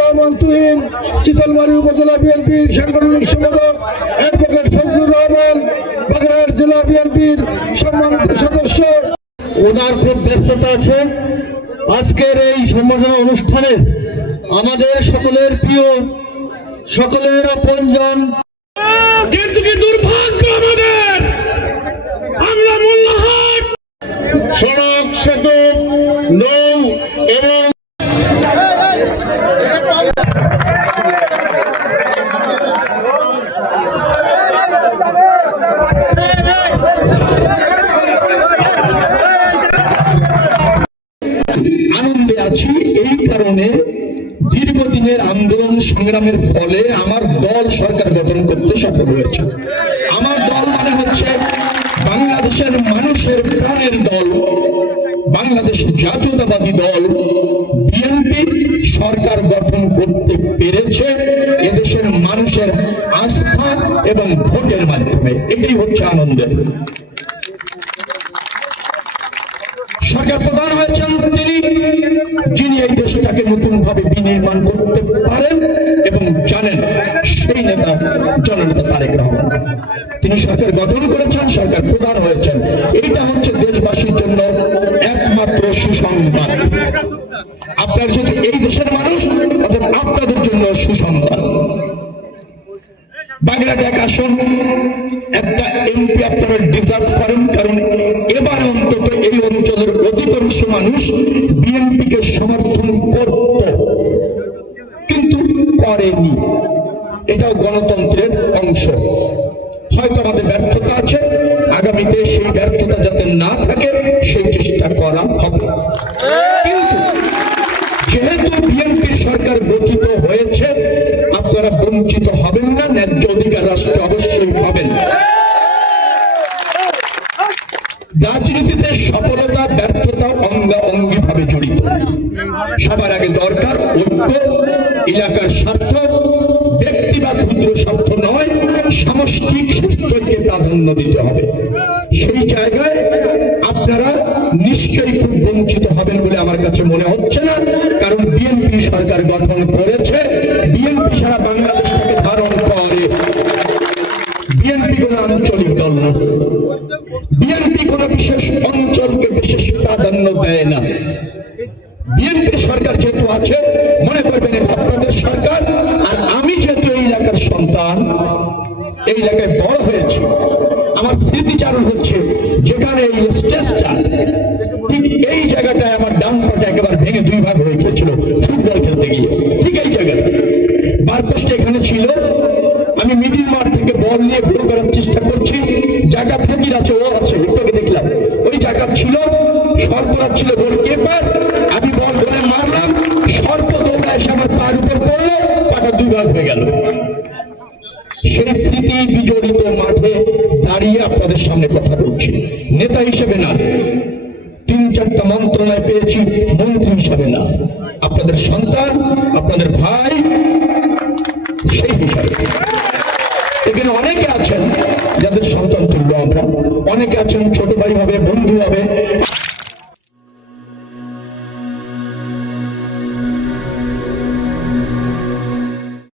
রহমান তুহিন, চিতলমারী উপজেলা বিএনপির সাংগঠনিক সম্পাদক অ্যাডভোকেট ফজলুর রহমান, বাগেরহাট জেলা বিএনপির সম্মানিত সদস্য। ওনার খুব ব্যস্ততা আছে। আজকের এই সম্বর্ধনা অনুষ্ঠানে আমাদের সকলের প্রিয়, সকলের আপনজন, কিন্তু কি দুর্ভাগ্য আমাদের, আমরা মোল্লাহাট সড়ক, সেতু, নৌ এবং আনন্দে আছি। এই কারণে দীর্ঘদিনের আন্দোলন সংগ্রামের ফলে আমার দল সরকার গঠন করতে সফল হয়েছে। আমার দল মানে হচ্ছে বাংলাদেশের মানুষের প্রাণের দল, বাংলাদেশ জাতীয়তাবাদী দল বিএনপি সরকার গঠন করতে পেরেছে এদেশের মানুষের আস্থা এবং ভোটের মাধ্যমে। এটাই হচ্ছে আনন্দের। সরকার প্রধান হয়েছেন তিনি, যিনি এই দেশটাকে নতুন ভাবে বিনির্মাণ করতে পারেন এবং জানেন, সেই নেতা জননেতা তারেক রহমান। তিনি সরকার গঠন করেছেন, সরকার প্রধান হয়েছেন। এইটা হচ্ছে দেশবাসীর জন্য একমাত্র সুসংবাদ। আপনার যদি এই দেশের মানুষ, অর্থাৎ আপনাদের জন্য সুসংবাদ। বাগেরহাট এক আসন, একটা এমপি আপনারা ডিজার্ভ করেন, কারণ এবার অন্তত এই অঞ্চলের অধিকাংশ মানুষ বিএনপিকে সমর্থন করত, কিন্তু করেনি। এটাও গণতন্ত্রের অংশ। হয়তো আমাদের ব্যর্থতা আছে, আগামীতে সেই ব্যর্থতা যাতে না থাকে সেই চেষ্টা করা হবে। কিন্তু যেহেতু বিএনপি সরকার গঠিত হয়েছে, আপনারা বঞ্চিত হবেন না, ন্যায্য অধিকার রাষ্ট্রে অবশ্যই পাবেন। রাজনীতিতে সফলতা ব্যর্থতা অঙ্গাঅঙ্গি ভাবে জড়িত। সবার আগে দরকার ঐক্য, এলাকার স্বার্থ, ব্যক্তি বা ক্ষুদ্র স্বার্থ নয়, সামষ্টিক স্বার্থকে প্রাধান্য দিতে হবে। সেই জায়গায় আপনারা নিশ্চয়ই খুব বঞ্চিত হবেন বলে আমার কাছে মনে হচ্ছে না, কারণ বিএনপি সরকার গঠন করেছে, বিএনপি সারা বাংলাদেশকে ধারণ করে। বিএনপি কোন আঞ্চলিক দল না, বিএনপি কোন বিশেষ অঞ্চলকে বিশেষ প্রাধান্য দেয় না। বিএনপি সরকার যেহেতু আছে, মনে করবেন এটা আপনাদের সরকার। আর আমি যেহেতু এই এলাকার সন্তান, এই এলাকায় বড় হয়েছি, আমার স্মৃতিচারণ হচ্ছে যেখানে এই স্টেজটা, ঠিক এই জায়গাটায় আমার ডান পাটা একেবারে ভেঙে দুই ভাগ হয়ে গিয়েছিল ফুটবল খেলতে গিয়ে। ঠিক এই জায়গাটা বারপোস্ট এখানে ছিল, আমি মিডিল মাঠ থেকে বল নিয়ে গোল করার চেষ্টা করছি, জায়গা থেকির আছে, ও আছে, একটু দেখলাম ওই জায়গা ছিল, সরপরাজ ছিল গোলকিপার, আমি বল ধরে মারলাম, সর্প দৌড়া এসে আমার পার উপর পড়লো, পাটা দুই ভাগ হয়ে গেল। সেই স্মৃতি বিজড়িত মাঠে দাঁড়িয়ে আপনাদের সামনে কথা বলছি, নেতা হিসেবে না, ৩-৪টা মন্ত্রণালয় পেয়েছি মন্ত্রী হিসাবে না, আপনাদের সন্তান, আপনাদের ভাই, সেই হিসাবে। এখানে অনেকে আছেন যাদের সন্তান তুল্য আমরা, অনেকে আছেন ছোট ভাই হবে, বন্ধু হবে।